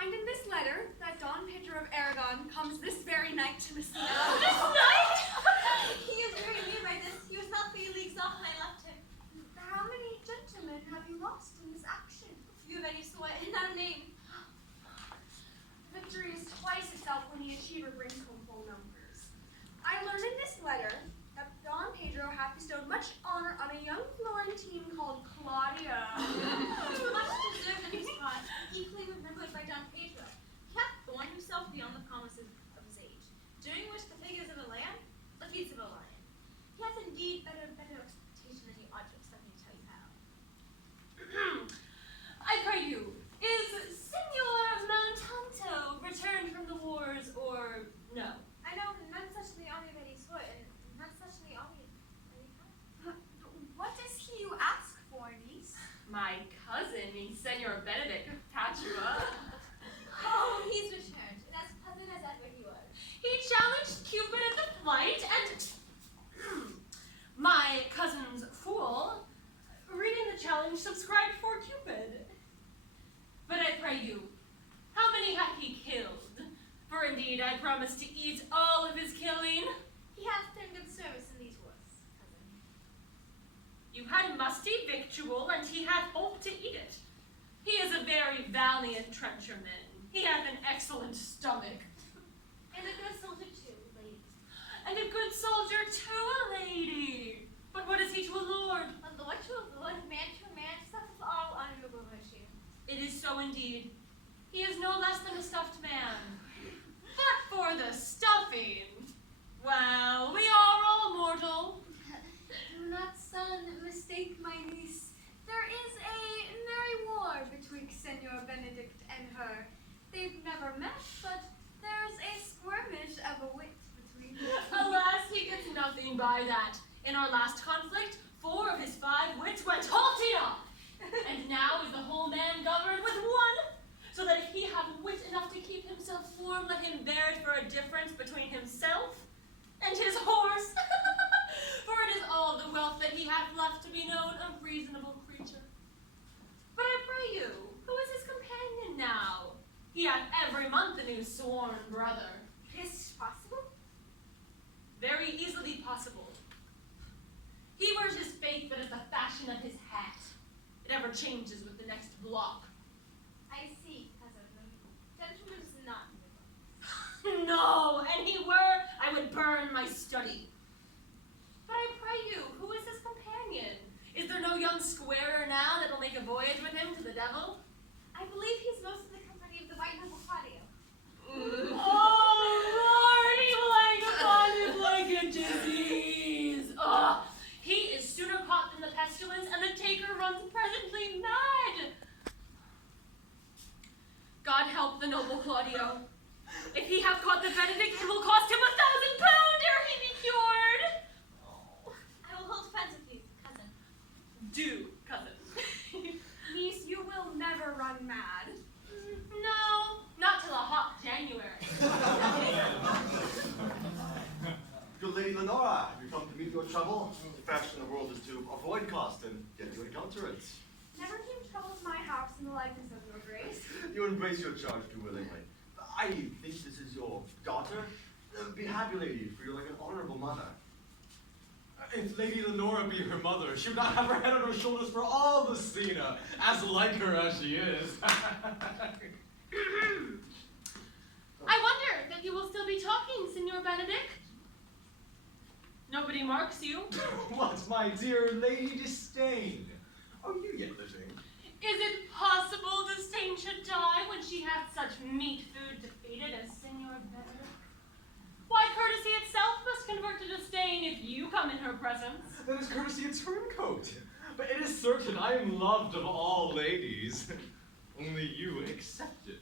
find in this letter that Don Pedro of Aragon comes this very night to Messina. This night? He is very near by this. He was not 3 leagues off when I left him. How many gentlemen have you lost in this action? Few of any sort, and not a name. Victory is twice itself when the achiever brings home full numbers. I learned in this letter that Don Pedro hath bestowed much honor on a young Florentine called Claudia. Much deserved in his cause, equally remembered by Don Pedro. He hath borne himself beyond the promises of his age, during which the figures of a lamb, the feats of a lion. He hath indeed better expectation than you ought to expect me to tell you how. I pray you, is Senor Montanto returned from the wars, or no? I know none such in the army that he sort, and none such in the army that he had. What does he you ask for, niece? My cousin, Senor Benedict of Padua. Oh, he's returned, and as pleasant as ever he was. He challenged Cupid at the flight, and my cousin's fool, reading the challenge, subscribed for Cupid. But I pray you, how many hath he killed? For indeed I promise to eat all of his killing. He hath done good service in these wars, cousin. You had musty victual, and he hath hoped to eat it. He is a very valiant trencherman. He hath an excellent stomach. And a good soldier too, lady. And a good soldier too, a lady. But what is he to a lord? A lord to a lord, man to a man, suffereth all honorable virtue. It is so indeed. He is no less than a stuffed man. But for the stuffing, well, we are all mortal. Do not, son, mistake my niece. There is a merry war betwixt Senor Benedict and her. They've never met, but there's a skirmish of a wit between them. Alas, he gets nothing by that. In our last conflict, 4 of his 5 wits went halting off. And now is the whole man governed with 1, so that if he have wit enough to keep himself warm, let him bear it for a difference between himself and his horse. For it is all the wealth that he hath left to be known a reasonable creature. But I pray you, who is his companion now? He hath every month a new sworn brother. Is it possible? Very easily possible. He wears his faith that is the fashion of his hat. It ever changes with the next block. I see, cousin. The gentleman is not with us. No, and he were, I would burn my study. But I pray you, who is his companion? Is there no young squarer now that will make a voyage with him to the devil? I believe he's most in the company of the white noble Claudio. Oh, Lord, he will hang upon him like a disease. Oh, he is sooner caught than the pestilence, and the taker runs presently mad. God help the noble Claudio. If he have caught the Benedict, it will cost him 1,000 pounds ere he be cured. I will hold defense with you, cousin. Do, cousin. Niece, you will never run mad. No, not till a hot January. Good Lady Lenora, have you come to meet your trouble? The fashion of the world is to avoid cost and get you encounterance. Never came trouble to my house in the likeness of your grace. You embrace your charge too willingly. I think this is your daughter. Be happy, lady, for you're like an honorable mother. If Lady Lenora be her mother, she would not have her head on her shoulders for all the Sina, as like her as she is. I wonder that you will still be talking, Senor Benedict. Nobody marks you. What, my dear Lady Disdain? Are you yet living? Is it possible Disdain should die when she hath such meat food to feed it as Senor Benedict? Why, courtesy itself must convert to disdain if you come in her presence. That is courtesy a turncoat. But it is certain I am loved of all ladies. Only you excepted.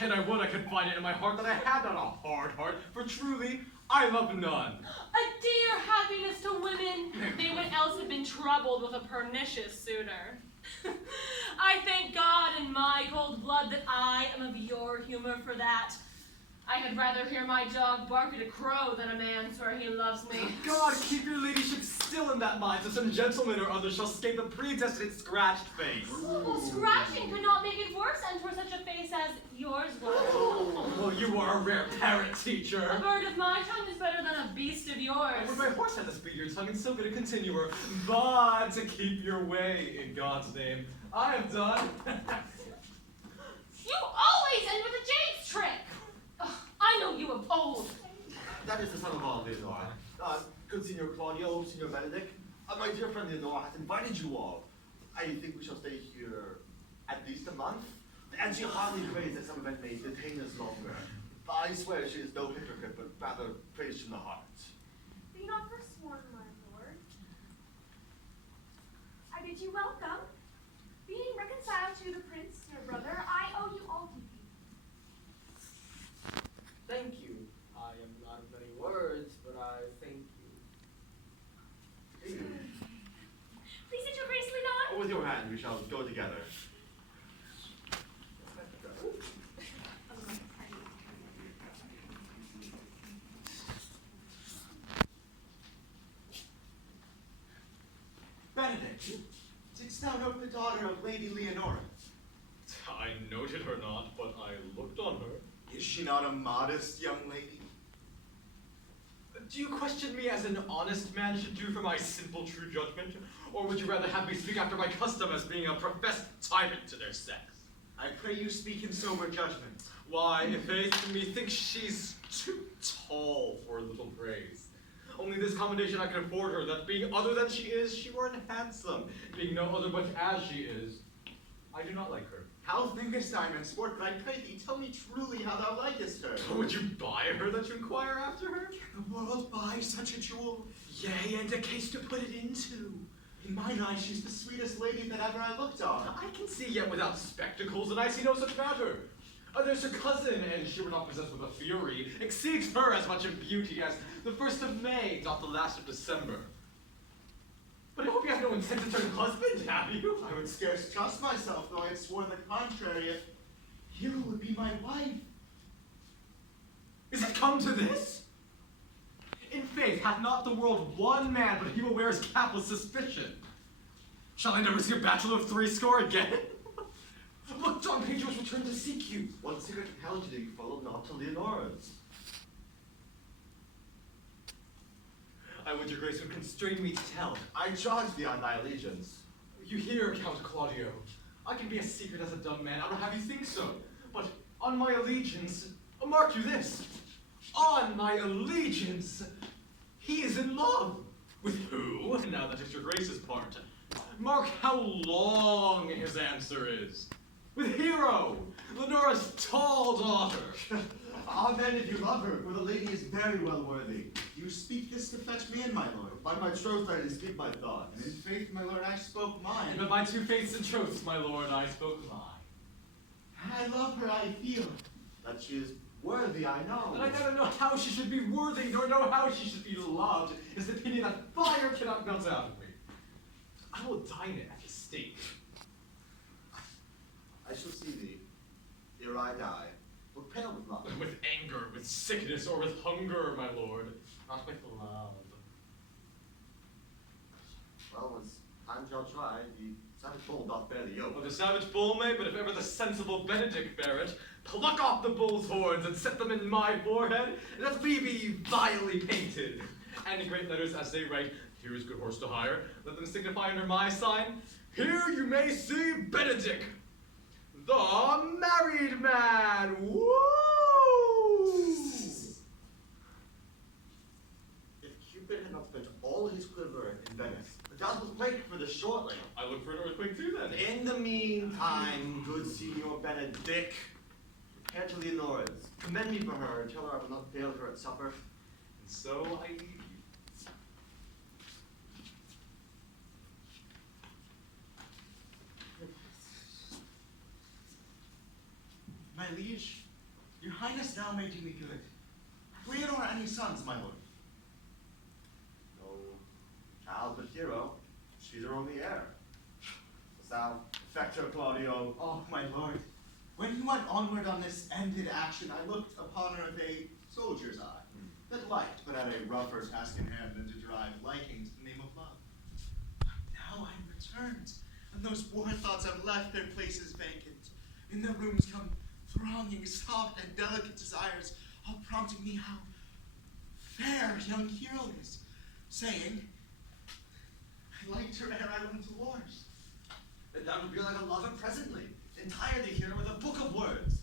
And I would I could find it in my heart that I had not a hard heart, for truly I love none. A dear happiness to women. They would else have been troubled with a pernicious suitor. I thank God in my cold blood that I am of your humor for that. I had rather hear my dog bark at a crow than a man swear he loves me. God keep your ladyship still in that mind, so some gentleman or other shall escape a predestined scratched face. Well, scratching could not make it worse, and for such a face as yours was. Oh, you are a rare parrot, teacher. A bird of my tongue is better than a beast of yours. When my horse has a speedier tongue, it's so good a continuer. But to keep your way, in God's name, I am done. You always end with a jade's trick. Ugh, I know you of old. That is the son of all, Leonora. Good Signor Claudio, Signor Benedict. My dear friend Leonora has invited you all. I think we shall stay here at least a month. And she hardly prays that some event may detain us longer. I swear she is no hypocrite, but rather prays from the heart. Be not forsworn, my lord. I bid you welcome. Being reconciled to the prince, your brother, I owe you all duty. Thank you. I am not of many words, but I thank you. Please sit your grace, Leonor. With your hand, we shall go together. Benedict, didst thou note the daughter of Lady Leonora? I noted her not, but I looked on her. Is she not a modest young lady? Do you question me as an honest man should do for my simple true judgment? Or would you rather have me speak after my custom as being a professed tyrant to their sex? I pray you speak in sober judgment. Why, if faith, methinks she's too tall for little praise. Only this commendation I can afford her, that being other than she is, she were handsome. Being no other but as she is, I do not like her. How thinkest thou, my sport, but I pray thee, tell me truly how thou likest her. Would you buy her that you inquire after her? Can the world buy such a jewel? Yea, and a case to put it into. In mine eyes, she's the sweetest lady that ever I looked on. I can see yet without spectacles, and I see no such matter. There's her cousin, and she were not possessed with a fury, exceeds her as much in beauty as the 1st of May, not the last of December. But I hope you have no intent to turn husband, have you? I would scarce trust myself, though I had sworn the contrary, if you would be my wife. Is it come to this? In faith, hath not the world one man, but he will wear his cap with suspicion? Shall I never see a bachelor of threescore again? Look, Don Pedro's returned to seek you. What secret compelled you to follow not to Leonora's? I would your grace would constrain me to tell. I charge thee on thy allegiance. You hear, Count Claudio. I can be as secret as a dumb man, I don't have you think so. But on my allegiance, mark you this. On my allegiance, he is in love. With who? Now that is your grace's part. Mark how long his answer is. With Hero, Leonora's tall daughter. Amen if you love her, for the lady is very well worthy. You speak this to fetch me in, my lord. By my troth I do speak my thoughts. And in faith, my lord, I spoke mine. And by my 2 faiths and troths, my lord, I spoke mine. I love her, I feel. That she is worthy, I know. But I never know how she should be worthy, nor know how she should be loved, is the opinion that fire cannot melt out of me. I will dine it at the stake. I shall see thee, ere I die, but pale with love. With anger, with sickness, or with hunger, my lord, not with love. Well, as time shall try, the savage bull doth bear the yoke. Well, the savage bull may, but if ever the sensible Benedict bear it, pluck off the bull's horns and set them in my forehead, and let me be vilely painted. And in great letters as they write, here is good horse to hire, let them signify under my sign, here you may see Benedict, the married man. Woo! If Cupid had not spent all his quiver in Venice, the gods would wait for this shortly. I look for an earthquake too then. In the meantime, good Signor Benedict, repair to Leonora's. Commend me for her and tell her I will not fail her at supper. And so I leave you. My liege, your highness now may do me good. Have Leonora any sons, my lord? No child but Hero. She's her only heir. Dost thou affect her, Claudio? Oh, my lord, when you went onward on this ended action, I looked upon her with a soldier's eye. that liked but had a rougher task in hand than to drive liking to the name of love. But now I'm returned, and those warm thoughts have left their places vacant. In their rooms come thronging soft and delicate desires, all prompting me how fair young hero is, saying, I liked her ere I went to wars. And thou would be like a lover presently, entire the hero with a book of words.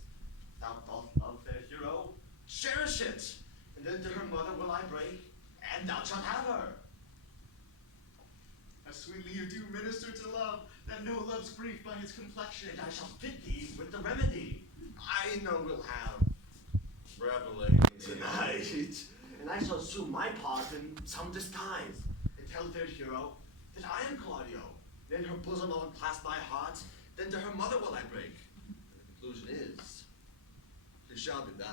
Thou dost love fair hero, cherish it, and then to her mother will I break, and thou shalt have her. As sweetly you do minister to love, that know love's grief by his complexion. And I shall fit thee with the remedy. I know we'll have revelation tonight, and I shall assume my part in some disguise, and tell fair hero that I am Claudio. Then her bosom will unclasp my heart, then to her mother will I break. And the conclusion is, she shall be thine.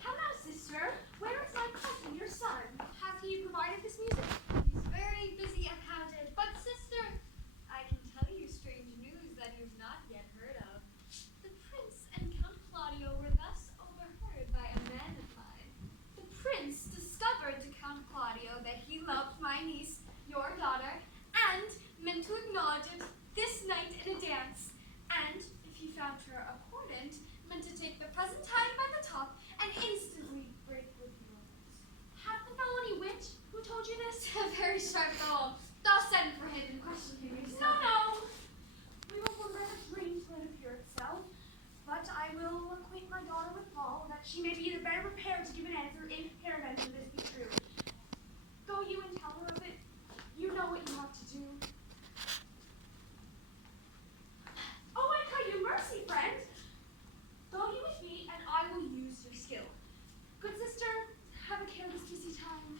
How now, sister? Where is my cousin, your son? Has he provided this music? He's very busy and hounded, but sister, I can tell you strange news that you've not yet heard of. The prince and Count Claudio were thus overheard by a man of mine. The prince discovered to Count Claudio that he loved my niece, your daughter, and meant to acknowledge it this night in a dance. And if he found her accordant, meant to take the present time by the top and instantly break with yours. Hath the fellow any wit? Who told you this? A very sharp fellow. Thou send for him and question him yourself. No. We will forbear the dream to let it appear itself. But I will acquaint my daughter with Paul, that she may be the better prepared to give an answer if peradventure this be true. Go you and tell her of it. You know what you have to do. Oh, I cry you mercy, friend. Go you with me, and I will use your skill. Good sister, have a care this busy time.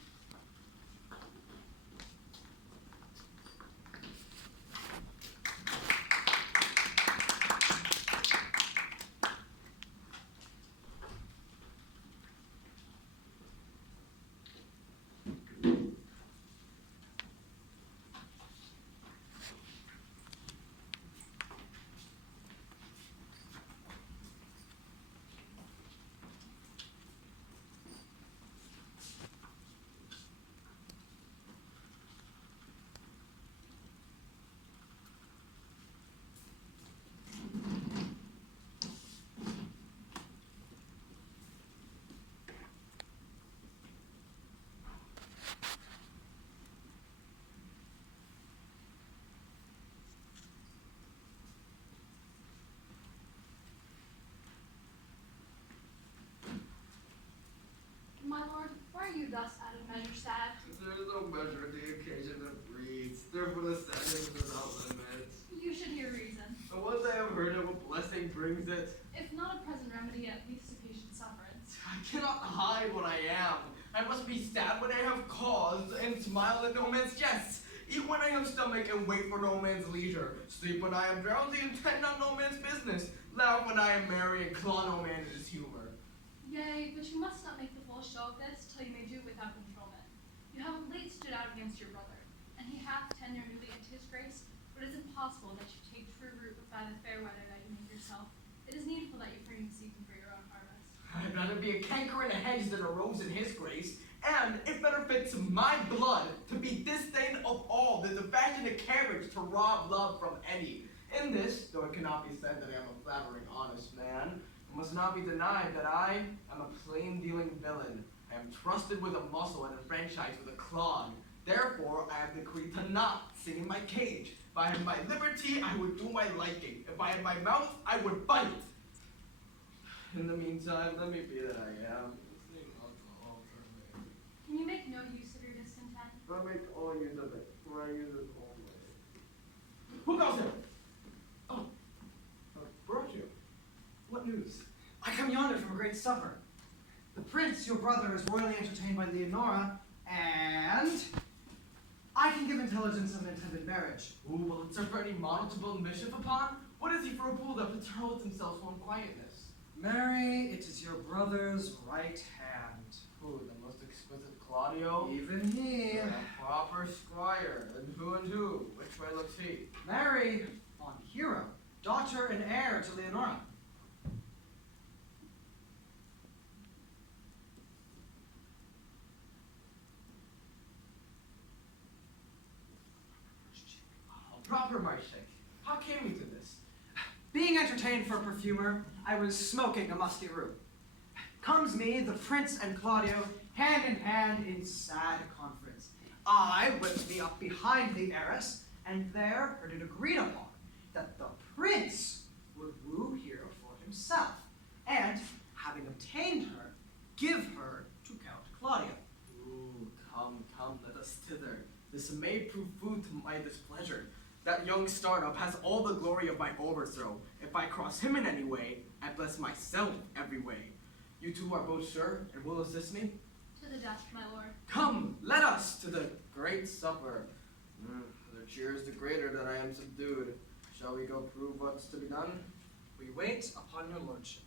My lord, why are you thus out of measure sad? There's no measure of the occasion that breeds. Therefore the sadness is without limit. You should hear reason. And once I have heard it, what blessing brings it? If not a present remedy, at least a patient sufferance. I cannot hide what I am. I must be sad when I have cause, and smile at no man's jests. Eat when I have stomach, and wait for no man's leisure. Sleep when I am drowsy, and tend on no man's business. Laugh when I am merry, and claw no man in his humor. Yea, but you must not make the full show of this till you may do without controlment. You have of late stood out against your brother, and he hath tenure newly into his grace, but it is impossible that you take true root without the fair weather that you make yourself. It is needful that you bring seeking for your own harvest. I'd rather be a canker in a hedge than a rose in his grace, and it better fits my blood to be disdained of all than to fashion a carriage to rob love from any. In this, though it cannot be said that I am a flattering honest man, it must not be denied that I am a plain-dealing villain. I am trusted with a muscle and enfranchised with a clog. Therefore, I have decreed to not sing in my cage. If I had my liberty, I would do my liking. If I had my mouth, I would bite. In the meantime, let me be that I am. Can you make no use of your discontent? I make all use of it, for I use it always. Who goes there? Oh, brought you. What news? I come yonder from a great supper. The prince, your brother, is royally entertained by Leonora, and I can give intelligence of intended marriage. Ooh, will it serve for any model to build mischief upon? What is he for a fool that betroths himself to unquietness? Mary, it is your brother's right hand. Who, the most exquisite Claudio? Even he. A proper squire. And who? Which way looks he? Mary, on Hero, daughter and heir to Leonora. Proper Marshak. How came we to this? Being entertained for a perfumer, I was smoking a musty roux. Comes me, the prince and Claudio, hand in hand in sad conference. I whipped me up behind the heiress, and there heard it agreed upon that the prince would woo Hero for himself, and, having obtained her, give her to Count Claudio. Ooh, come, let us thither. This may prove food to my displeasure. That young startup has all the glory of my overthrow. If I cross him in any way, I bless myself every way. You two are both sure and will assist me? To the death, my lord. Come, let us to the great supper. The cheers the greater that I am subdued. Shall we go prove what's to be done? We wait upon your lordship.